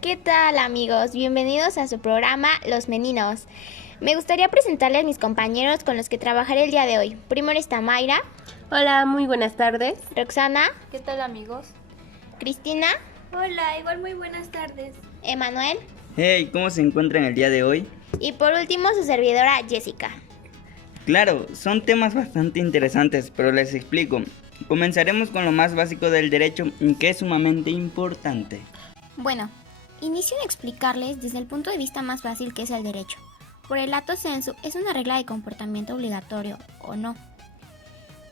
¿Qué tal, amigos? Bienvenidos a su programa Los Meninos. Me gustaría presentarles a mis compañeros con los que trabajaré el día de hoy. Primero está Mayra. Hola, muy buenas tardes. Roxana. ¿Qué tal, amigos? Cristina. Hola, igual muy buenas tardes. Emanuel. Hey, ¿cómo se encuentran el día de hoy? Y por último, su servidora Jessica. Claro, son temas bastante interesantes, pero les explico. Comenzaremos con lo más básico del derecho, que es sumamente importante. Bueno, inicio de explicarles desde el punto de vista más fácil que es el derecho. Por el lato sensu es una regla de comportamiento obligatorio o no.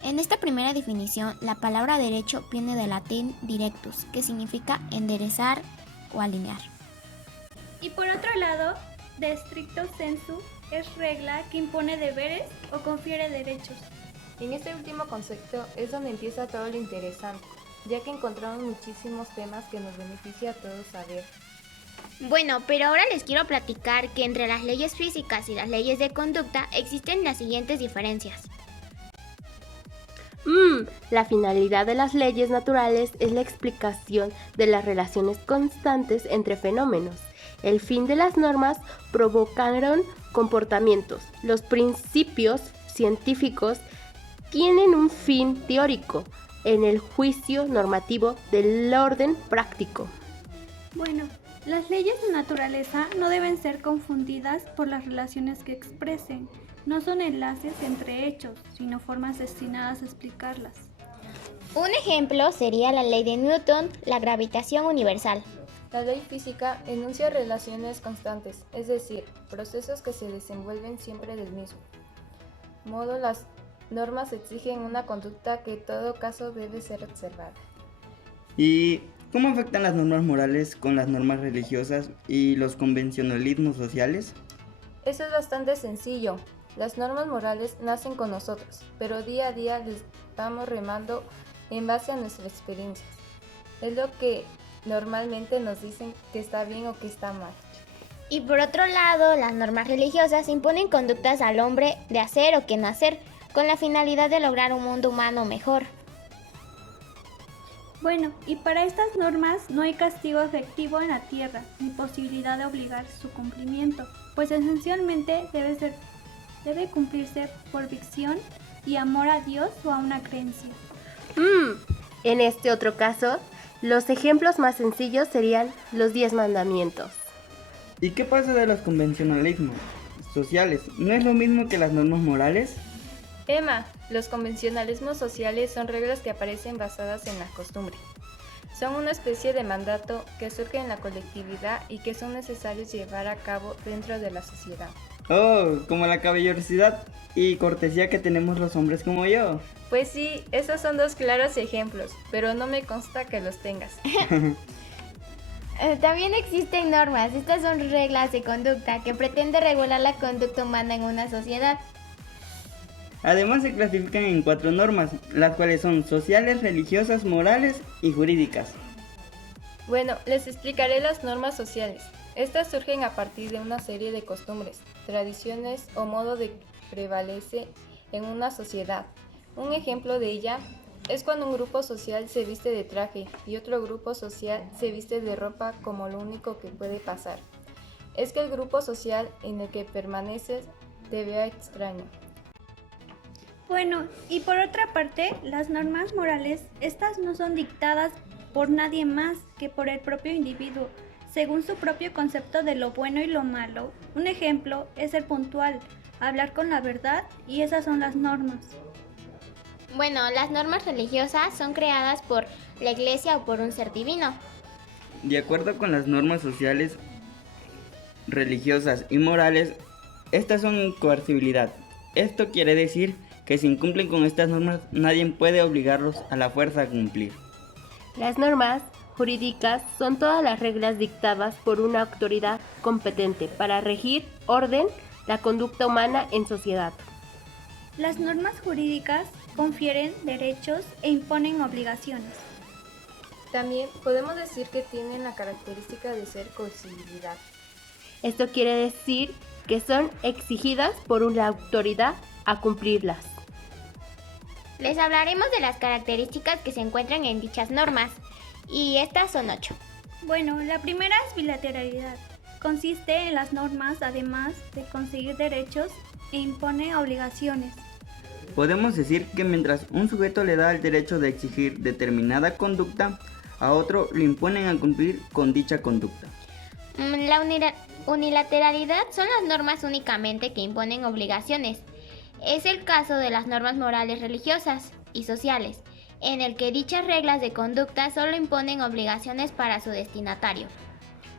En esta primera definición, la palabra derecho viene del latín directus, que significa enderezar o alinear. Y por otro lado, de stricto sensu es regla que impone deberes o confiere derechos. En este último concepto es donde empieza todo lo interesante, ya que encontramos muchísimos temas que nos beneficia a todos saber. Bueno, pero ahora les quiero platicar que entre las leyes físicas y las leyes de conducta existen las siguientes diferencias. La finalidad de las leyes naturales es la explicación de las relaciones constantes entre fenómenos. El fin de las normas provocaron comportamientos. Los principios científicos tienen un fin teórico en el juicio normativo del orden práctico. Bueno, las leyes de naturaleza no deben ser confundidas por las relaciones que expresen. No son enlaces entre hechos, sino formas destinadas a explicarlas. Un ejemplo sería la ley de Newton, la gravitación universal. La ley física enuncia relaciones constantes, es decir, procesos que se desenvuelven siempre del mismo modo. Las normas exigen una conducta que en todo caso debe ser observada. ¿Y cómo afectan las normas morales con las normas religiosas y los convencionalismos sociales? Eso es bastante sencillo. Las normas morales nacen con nosotros, pero día a día les vamos remando en base a nuestras experiencias. Es lo que normalmente nos dicen que está bien o que está mal. Y por otro lado, las normas religiosas imponen conductas al hombre de hacer o que no hacer, con la finalidad de lograr un mundo humano mejor. Bueno, y para estas normas no hay castigo efectivo en la tierra, ni posibilidad de obligar su cumplimiento, pues esencialmente debe cumplirse por visión y amor a Dios o a una creencia. En este otro caso, los ejemplos más sencillos serían los 10 mandamientos. ¿Y qué pasa de los convencionalismos sociales? ¿No es lo mismo que las normas morales? Emma, los convencionalismos sociales son reglas que aparecen basadas en la costumbre. Son una especie de mandato que surge en la colectividad y que son necesarios llevar a cabo dentro de la sociedad. Oh, como la caballerosidad y cortesía que tenemos los hombres como yo. Pues sí, esos son dos claros ejemplos, pero no me consta que los tengas. También existen normas. Estas son reglas de conducta que pretenden regular la conducta humana en una sociedad. Además se clasifican en 4 normas, las cuales son sociales, religiosas, morales y jurídicas. Bueno, les explicaré las normas sociales. Estas surgen a partir de una serie de costumbres, tradiciones o modo de prevalece en una sociedad. Un ejemplo de ella es cuando un grupo social se viste de traje y otro grupo social se viste de ropa, como lo único que puede pasar es que el grupo social en el que permaneces te vea extraño. Bueno, y por otra parte, las normas morales, estas no son dictadas por nadie más que por el propio individuo, según su propio concepto de lo bueno y lo malo. Un ejemplo es ser puntual, hablar con la verdad, y esas son las normas. Bueno, las normas religiosas son creadas por la iglesia o por un ser divino. De acuerdo con las normas sociales, religiosas y morales, estas son coercibilidad. Esto quiere decir que si incumplen con estas normas, nadie puede obligarlos a la fuerza a cumplir. Las normas jurídicas son todas las reglas dictadas por una autoridad competente para regir orden la conducta humana en sociedad. Las normas jurídicas confieren derechos e imponen obligaciones. También podemos decir que tienen la característica de ser coercibilidad. Esto quiere decir que son exigidas por una autoridad a cumplirlas. Les hablaremos de las características que se encuentran en dichas normas, y estas son 8. Bueno, la primera es bilateralidad. Consiste en las normas, además de conseguir derechos, e impone obligaciones. Podemos decir que mientras un sujeto le da el derecho de exigir determinada conducta, a otro le imponen a cumplir con dicha conducta. La unilateralidad son las normas únicamente que imponen obligaciones. Es el caso de las normas morales religiosas y sociales, en el que dichas reglas de conducta solo imponen obligaciones para su destinatario.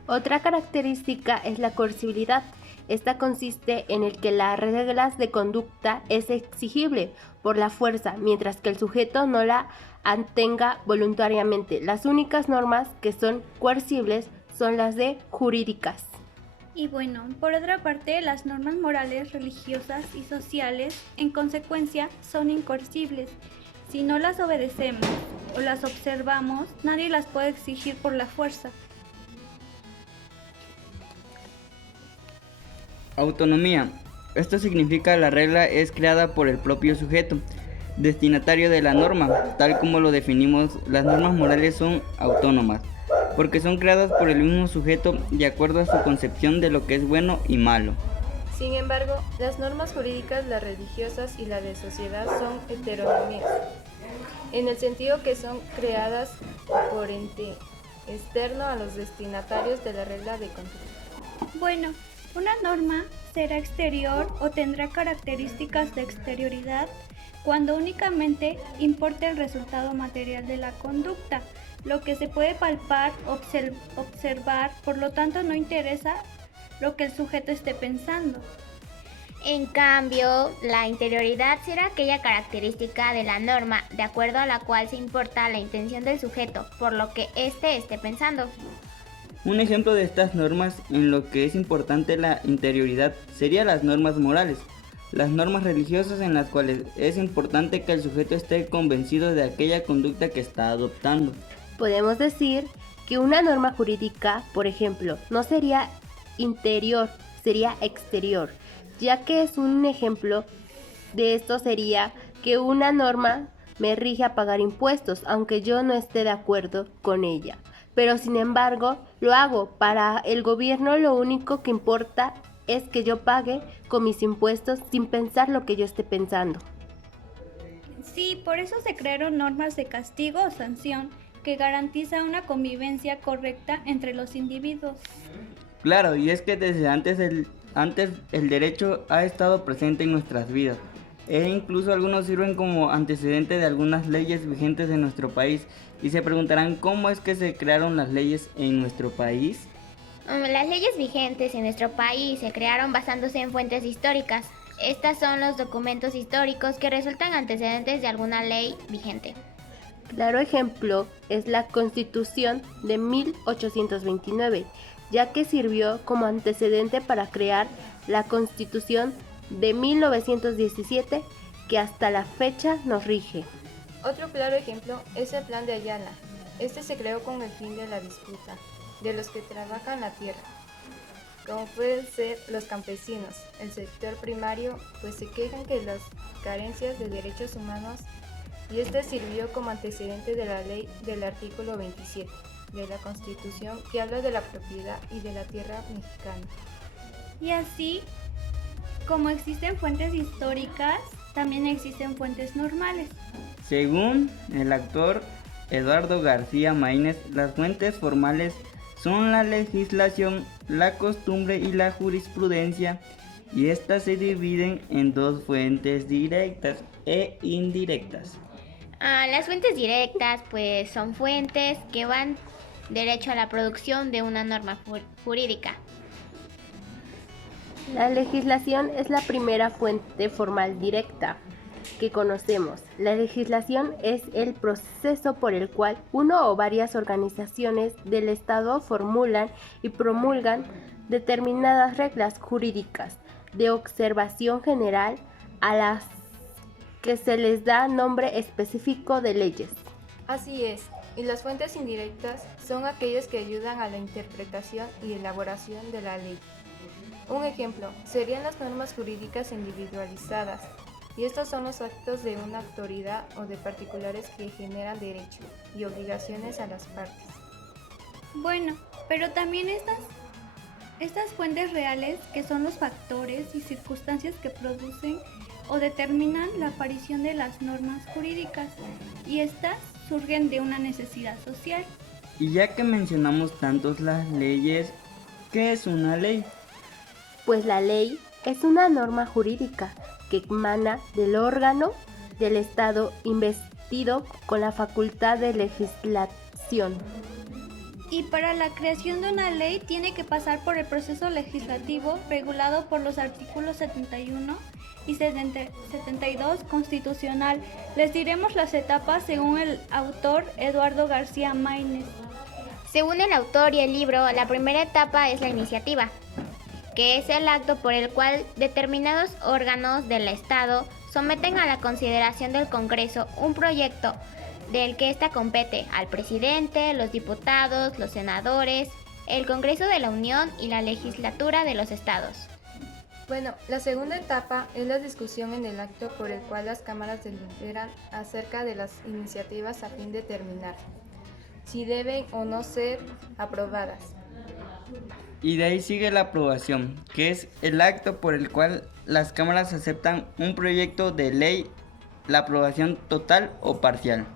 Otra característica es la coercibilidad. Esta consiste en el que las reglas de conducta es exigible por la fuerza, mientras que el sujeto no la antenga voluntariamente. Las únicas normas que son coercibles son las de jurídicas. Y bueno, por otra parte, las normas morales, religiosas y sociales, en consecuencia, son incoercibles. Si no las obedecemos o las observamos, nadie las puede exigir por la fuerza. Autonomía. Esto significa la regla es creada por el propio sujeto, destinatario de la norma. Tal como lo definimos, las normas morales son autónomas, porque son creadas por el mismo sujeto de acuerdo a su concepción de lo que es bueno y malo. Sin embargo, las normas jurídicas, las religiosas y las de sociedad son heteronomías, en el sentido que son creadas por ente externo a los destinatarios de la regla de conducta. Bueno, una norma será exterior o tendrá características de exterioridad cuando únicamente importa el resultado material de la conducta, lo que se puede palpar, observar, por lo tanto no interesa lo que el sujeto esté pensando. En cambio, la interioridad será aquella característica de la norma de acuerdo a la cual se importa la intención del sujeto, por lo que éste esté pensando. Un ejemplo de estas normas en lo que es importante la interioridad serían las normas morales, las normas religiosas en las cuales es importante que el sujeto esté convencido de aquella conducta que está adoptando. Podemos decir que una norma jurídica, por ejemplo, no sería interior, sería exterior, ya que es un ejemplo de esto sería que una norma me rige a pagar impuestos, aunque yo no esté de acuerdo con ella. Pero sin embargo, lo hago. Para el gobierno lo único que importa es que yo pague con mis impuestos sin pensar lo que yo esté pensando. Sí, por eso se crearon normas de castigo o sanción que garantiza una convivencia correcta entre los individuos. Claro, y es que desde antes el derecho ha estado presente en nuestras vidas, e incluso algunos sirven como antecedente de algunas leyes vigentes en nuestro país, y se preguntarán cómo es que se crearon las leyes en nuestro país. Las leyes vigentes en nuestro país se crearon basándose en fuentes históricas. Estas son los documentos históricos que resultan antecedentes de alguna ley vigente. Claro ejemplo es la Constitución de 1829, ya que sirvió como antecedente para crear la Constitución de 1917, que hasta la fecha nos rige. Otro claro ejemplo es el Plan de Ayala. Este se creó con el fin de la disputa de los que trabajan la tierra, como pueden ser los campesinos, el sector primario, pues se quejan que las carencias de derechos humanos, y este sirvió como antecedente de la ley del artículo 27 de la Constitución que habla de la propiedad y de la tierra mexicana. Y así, como existen fuentes históricas, también existen fuentes normales. Según el actor Eduardo García Maínez, las fuentes formales son la legislación, la costumbre y la jurisprudencia, y estas se dividen en dos fuentes directas e indirectas. Las fuentes directas pues son fuentes que van derecho a la producción de una norma jurídica. La legislación es la primera fuente formal directa que conocemos. La legislación es el proceso por el cual uno o varias organizaciones del Estado formulan y promulgan determinadas reglas jurídicas de observación general a las que se les da nombre específico de leyes. Así es, y las fuentes indirectas son aquellas que ayudan a la interpretación y elaboración de la ley. Un ejemplo serían las normas jurídicas individualizadas, y estos son los actos de una autoridad o de particulares que generan derechos y obligaciones a las partes. Bueno, pero también estas fuentes reales, que son los factores y circunstancias que producen o determinan la aparición de las normas jurídicas, y estas surgen de una necesidad social. Y ya que mencionamos tantos las leyes, ¿qué es una ley? Pues la ley es una norma jurídica que emana del órgano del Estado investido con la facultad de legislación. Y para la creación de una ley tiene que pasar por el proceso legislativo regulado por los artículos 71 y 72 constitucional. Les diremos las etapas según el autor Eduardo García Maínez. Según el autor y el libro, la primera etapa es la iniciativa, que es el acto por el cual determinados órganos del Estado someten a la consideración del Congreso un proyecto del que ésta compete al presidente, los diputados, los senadores, el Congreso de la Unión y la legislatura de los estados. Bueno, la segunda etapa es la discusión en el acto por el cual las cámaras deliberan acerca de las iniciativas a fin de determinar si deben o no ser aprobadas. Y de ahí sigue la aprobación, que es el acto por el cual las cámaras aceptan un proyecto de ley, la aprobación total o parcial.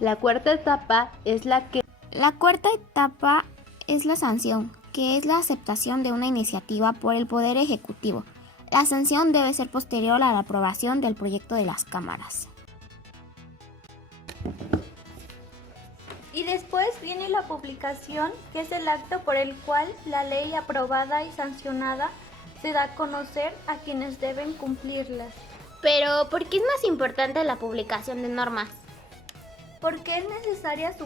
La cuarta etapa es la cuarta etapa es la sanción, que es la aceptación de una iniciativa por el Poder Ejecutivo. La sanción debe ser posterior a la aprobación del proyecto de las cámaras. Y después viene la publicación, que es el acto por el cual la ley aprobada y sancionada se da a conocer a quienes deben cumplirlas. Pero, ¿por qué es más importante la publicación de normas? Porque es necesaria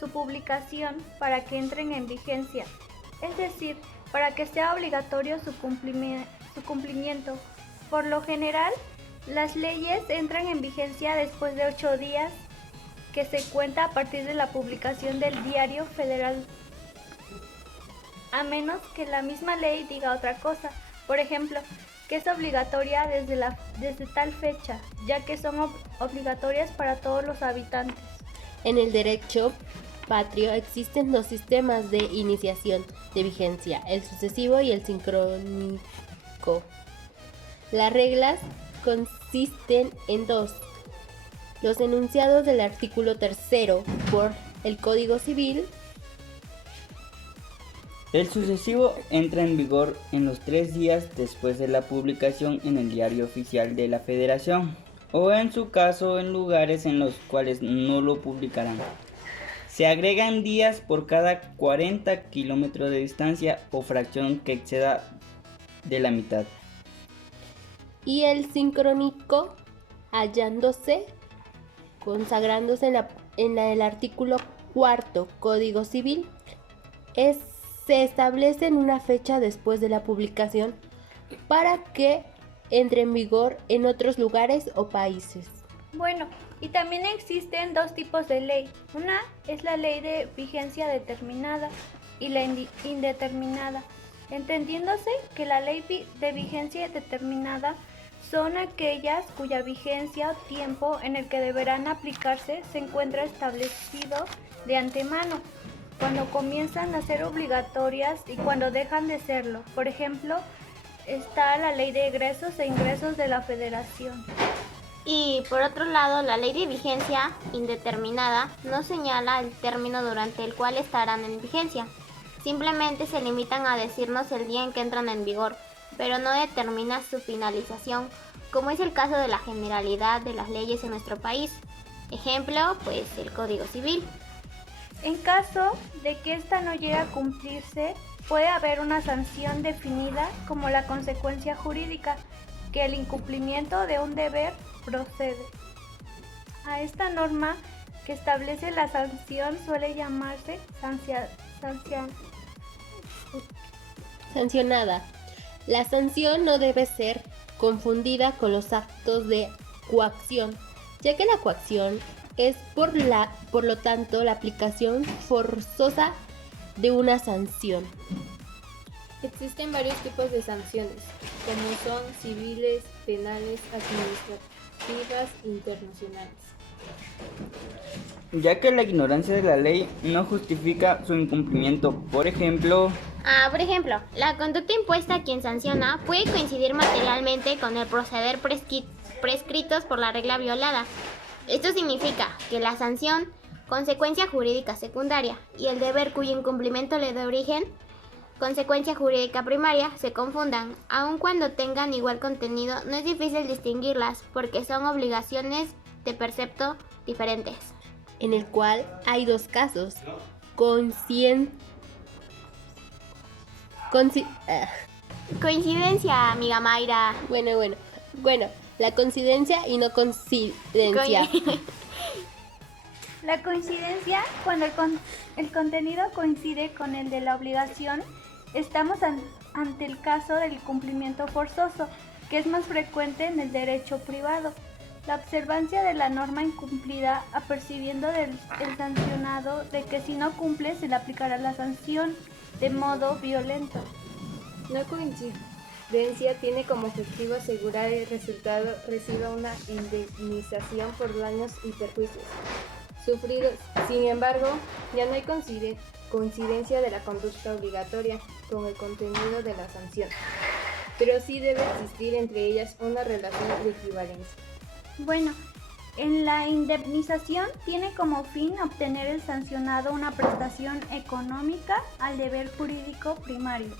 su publicación para que entren en vigencia, es decir, para que sea obligatorio su cumplimiento. Por lo general, las leyes entran en vigencia después de 8 días, que se cuenta a partir de la publicación del Diario Federal, a menos que la misma ley diga otra cosa. Por ejemplo, que es obligatoria desde tal fecha, ya que son obligatorias para todos los habitantes. En el derecho patrio existen dos sistemas de iniciación de vigencia, el sucesivo y el sincrónico. Las reglas consisten en dos: los enunciados del artículo 3 por el Código Civil. El sucesivo entra en vigor en los 3 días después de la publicación en el Diario Oficial de la Federación, o en su caso en lugares en los cuales no lo publicarán. Se agregan días por cada 40 kilómetros de distancia o fracción que exceda de la mitad. Y el sincrónico, consagrándose en el artículo 4 Código Civil, se establece en una fecha después de la publicación para que entre en vigor en otros lugares o países. Bueno, y también existen dos tipos de ley. Una es la ley de vigencia determinada y la indeterminada, entendiéndose que la ley de vigencia determinada son aquellas cuya vigencia o tiempo en el que deberán aplicarse se encuentra establecido de antemano, cuando comienzan a ser obligatorias y cuando dejan de serlo. Por ejemplo, está la ley de egresos e ingresos de la Federación. Y por otro lado, la ley de vigencia indeterminada no señala el término durante el cual estarán en vigencia. Simplemente se limitan a decirnos el día en que entran en vigor, pero no determina su finalización, como es el caso de la generalidad de las leyes en nuestro país. Ejemplo, pues el Código Civil. En caso de que ésta no llegue a cumplirse, puede haber una sanción definida como la consecuencia jurídica, que el incumplimiento de un deber procede. A esta norma que establece la sanción suele llamarse Sancionada. La sanción no debe ser confundida con los actos de coacción, ya que la coacción es por lo tanto la aplicación forzosa de una sanción. Existen varios tipos de sanciones, como son civiles, penales, administrativas, internacionales. ya que la ignorancia de la ley no justifica su incumplimiento. Por ejemplo, la conducta impuesta a quien sanciona puede coincidir materialmente con el proceder prescritos por la regla violada. Esto significa que la sanción, consecuencia jurídica secundaria, y el deber cuyo incumplimiento le da origen, consecuencia jurídica primaria, se confundan. Aun cuando tengan igual contenido, no es difícil distinguirlas porque son obligaciones de precepto diferentes. En el cual hay dos casos. Coincidencia, amiga Mayra. Bueno, la coincidencia y no coincidencia. La coincidencia, cuando el contenido coincide con el de la obligación, estamos ante el caso del cumplimiento forzoso, que es más frecuente en el derecho privado. La observancia de la norma incumplida, apercibiendo el sancionado de que si no cumple se le aplicará la sanción de modo violento. No coincidencia tiene como objetivo asegurar el resultado reciba una indemnización por daños y perjuicios sufridos. Sin embargo, ya no hay coincidencia de la conducta obligatoria con el contenido de la sanción, pero sí debe existir entre ellas una relación de equivalencia. Bueno, en la indemnización tiene como fin obtener el sancionado una prestación económica al deber jurídico primario,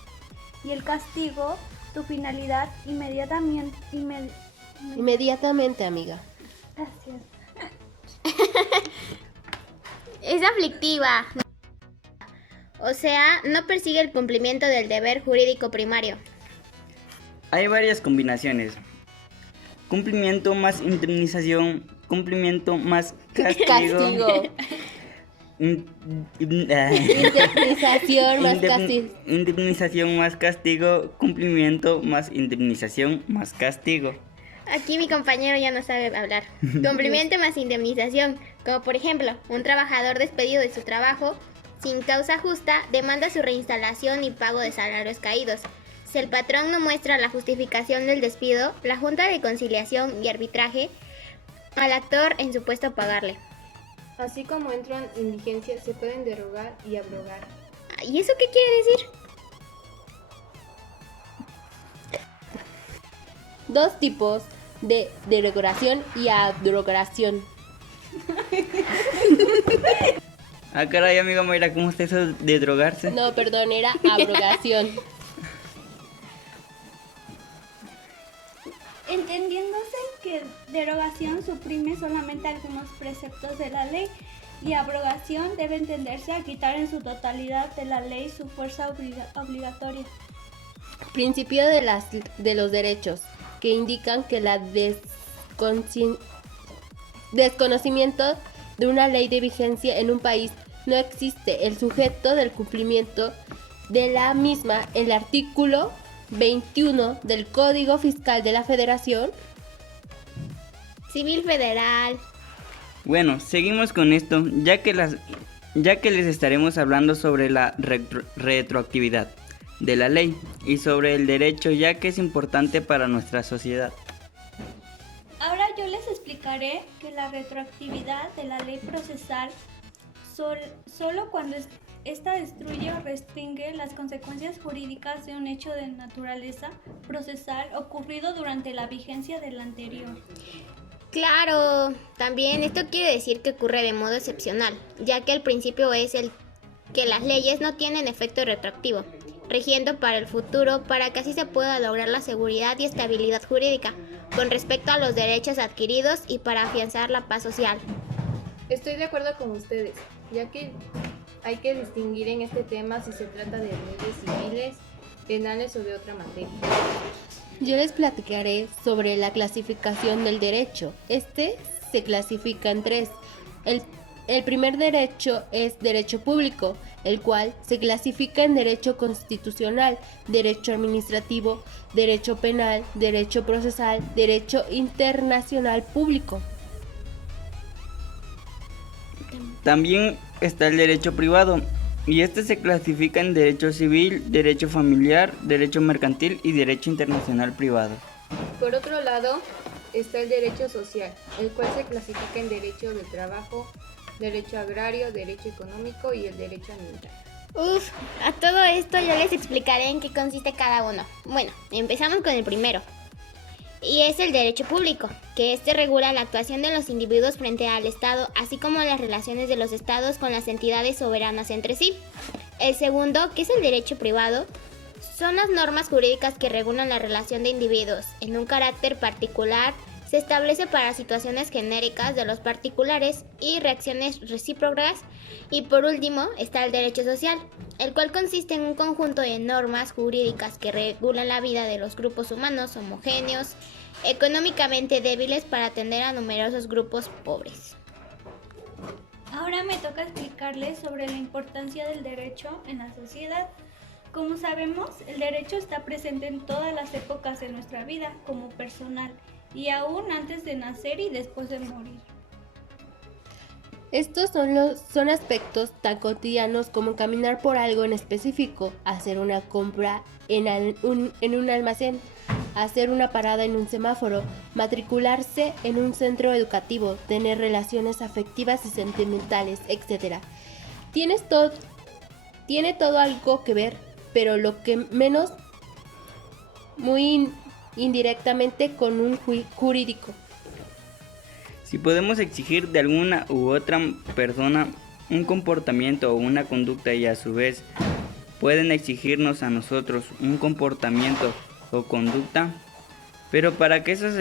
y el castigo, su finalidad Inmediatamente, amiga. Gracias. Es aflictiva, o sea, no persigue el cumplimiento del deber jurídico primario. hay varias combinaciones. Cumplimiento más indemnización, cumplimiento más castigo. Indemnización más castigo. Indemnización más castigo, cumplimiento más indemnización más castigo. Aquí mi compañero ya no sabe hablar. Cumplimiento más indemnización, como por ejemplo, un trabajador despedido de su trabajo sin causa justa demanda su reinstalación y pago de salarios caídos. Si el patrón no muestra la justificación del despido, la Junta de Conciliación y Arbitraje al actor en supuesto pagarle. Así como entran en vigencia, se pueden derogar y abrogar. ¿Y eso qué quiere decir? Dos tipos de derogación y abrogación. Ah, caray, amiga Mayra, ¿cómo está eso de drogarse? No, perdón, era abrogación. Entendiéndose que derogación suprime solamente algunos preceptos de la ley y abrogación debe entenderse a quitar en su totalidad de la ley su fuerza obligatoria. Principio de los derechos, que indican que la desconocimiento de una ley de vigencia en un país no existe el sujeto del cumplimiento de la misma. El artículo 21 del Código Fiscal de la Federación Civil Federal. Bueno, seguimos con esto, ya que les estaremos hablando sobre la retroactividad de la ley y sobre el derecho, ya que es importante para nuestra sociedad. Ahora yo les explicaré que la retroactividad de la ley procesal solo cuando esta destruye o restringe las consecuencias jurídicas de un hecho de naturaleza procesal ocurrido durante la vigencia del anterior. Claro, también esto quiere decir que ocurre de modo excepcional, ya que el principio es el que las leyes no tienen efecto retroactivo, rigiendo para el futuro para que así se pueda lograr la seguridad y estabilidad jurídica con respecto a los derechos adquiridos y para afianzar la paz social. Estoy de acuerdo con ustedes, ya que hay que distinguir en este tema si se trata de leyes civiles, penales o de otra materia. Yo les platicaré sobre la clasificación del derecho. Este se clasifica en tres. El primer derecho es derecho público, el cual se clasifica en derecho constitucional, derecho administrativo, derecho penal, derecho procesal, derecho internacional público. También está el derecho privado, y este se clasifica en derecho civil, derecho familiar, derecho mercantil y derecho internacional privado. Por otro lado, está el derecho social, el cual se clasifica en derecho del trabajo, derecho agrario, derecho económico y el derecho ambiental. Uf, a todo esto yo les explicaré en qué consiste cada uno. Bueno, empezamos con el primero. Y es el derecho público, que este regula la actuación de los individuos frente al Estado, así como las relaciones de los estados con las entidades soberanas entre sí. El segundo, que es el derecho privado, son las normas jurídicas que regulan la relación de individuos. En un carácter particular, se establece para situaciones genéricas de los particulares y reacciones recíprocas. Y por último está el derecho social, el cual consiste en un conjunto de normas jurídicas que regulan la vida de los grupos humanos homogéneos, económicamente débiles para atender a numerosos grupos pobres. Ahora me toca explicarles sobre la importancia del derecho en la sociedad. Como sabemos, el derecho está presente en todas las épocas de nuestra vida como personal y aún antes de nacer y después de morir. Estos son aspectos tan cotidianos como caminar por algo en específico, hacer una compra en un almacén, hacer una parada en un semáforo, matricularse en un centro educativo, tener relaciones afectivas y sentimentales, etc. Tiene todo algo que ver, pero lo que menos, muy indirectamente con un jurídico. Si podemos exigir de alguna u otra persona un comportamiento o una conducta y a su vez pueden exigirnos a nosotros un comportamiento o conducta, pero para que esas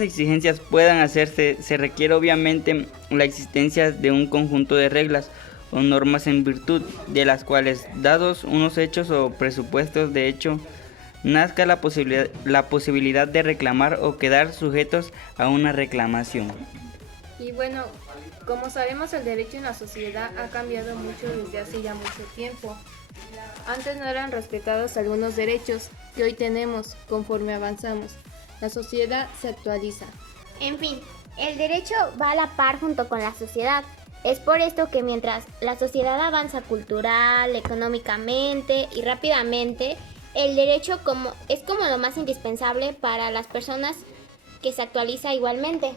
exigencias puedan hacerse se requiere obviamente la existencia de un conjunto de reglas o normas en virtud de las cuales, dados unos hechos o presupuestos de hecho, nazca la posibilidad de reclamar o quedar sujetos a una reclamación. Y bueno, como sabemos, el derecho en la sociedad ha cambiado mucho desde hace ya mucho tiempo. Antes no eran respetados algunos derechos que hoy tenemos conforme avanzamos. La sociedad se actualiza. En fin, el derecho va a la par junto con la sociedad. Es por esto que mientras la sociedad avanza cultural, económicamente y rápidamente, el derecho es como lo más indispensable para las personas que se actualiza igualmente.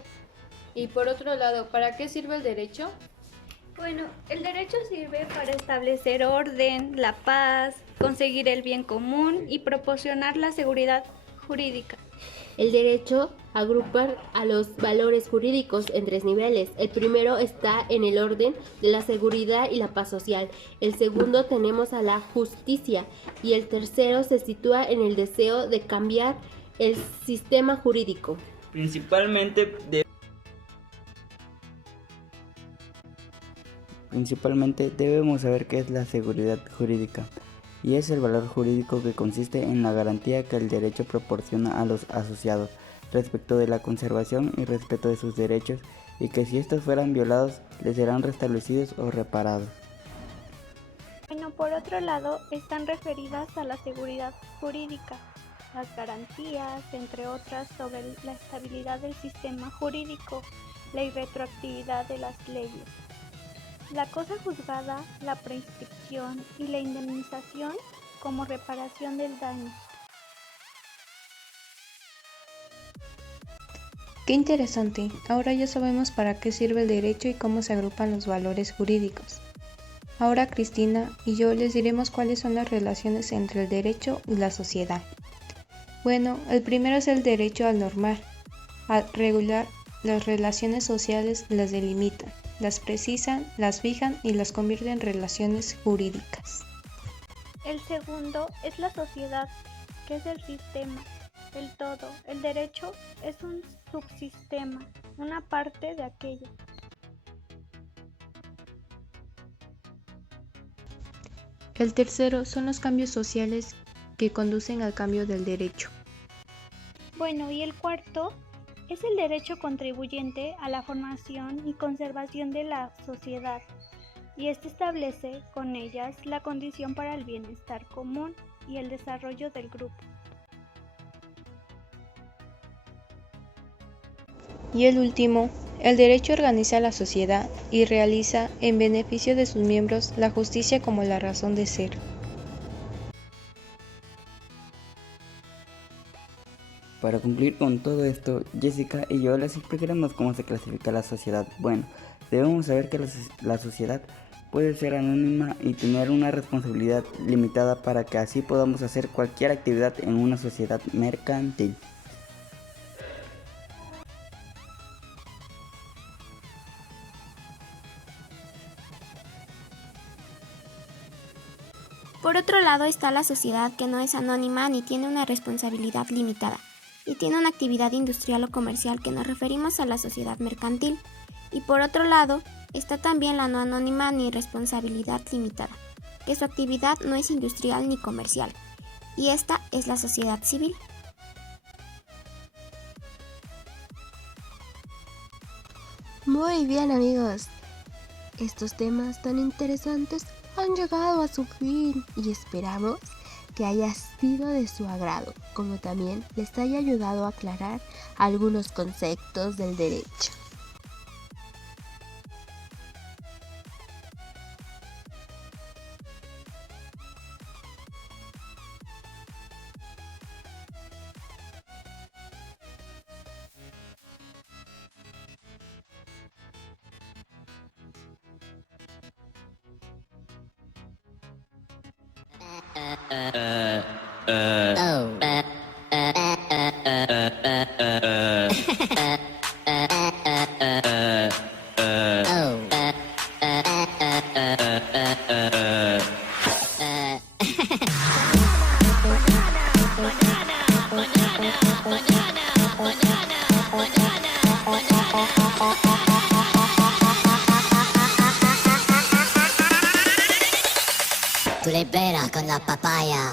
Y por otro lado, ¿para qué sirve el derecho? Bueno, el derecho sirve para establecer orden, la paz, conseguir el bien común y proporcionar la seguridad jurídica. El derecho agrupa a los valores jurídicos en 3 niveles. El primero está en el orden de la seguridad y la paz social. El segundo tenemos a la justicia y el tercero se sitúa en el deseo de cambiar el sistema jurídico. Principalmente debemos saber qué es la seguridad jurídica, y es el valor jurídico que consiste en la garantía que el derecho proporciona a los asociados respecto de la conservación y respeto de sus derechos, y que si estos fueran violados les serán restablecidos o reparados. Bueno, por otro lado, están referidas a la seguridad jurídica, las garantías, entre otras, sobre la estabilidad del sistema jurídico, la irretroactividad de las leyes, la cosa juzgada, la prescripción y la indemnización como reparación del daño. Qué interesante, ahora ya sabemos para qué sirve el derecho y cómo se agrupan los valores jurídicos. Ahora Cristina y yo les diremos cuáles son las relaciones entre el derecho y la sociedad. Bueno, el primero es el derecho al normar, al regular las relaciones sociales, las delimitan, las precisan, las fijan y las convierten en relaciones jurídicas. El segundo es la sociedad, que es el sistema, el todo. El derecho es un subsistema, una parte de aquello. El tercero son los cambios sociales que conducen al cambio del derecho. Bueno, y el cuarto es el derecho contribuyente a la formación y conservación de la sociedad, y este establece con ellas la condición para el bienestar común y el desarrollo del grupo. Y el último, el derecho organiza la sociedad y realiza en beneficio de sus miembros la justicia como la razón de ser. Para cumplir con todo esto, Jessica y yo les explicaremos cómo se clasifica la sociedad. Bueno, debemos saber que la sociedad puede ser anónima y tener una responsabilidad limitada para que así podamos hacer cualquier actividad en una sociedad mercantil. Por otro lado está la sociedad que no es anónima ni tiene una responsabilidad limitada, y tiene una actividad industrial o comercial que nos referimos a la sociedad mercantil. Y por otro lado está también la no anónima ni responsabilidad limitada, que su actividad no es industrial ni comercial, y esta es la sociedad civil. Muy bien, amigos, estos temas tan interesantes han llegado a su fin y esperamos que haya sido de su agrado, como también les haya ayudado a aclarar algunos conceptos del derecho. Tú liberas con la papaya.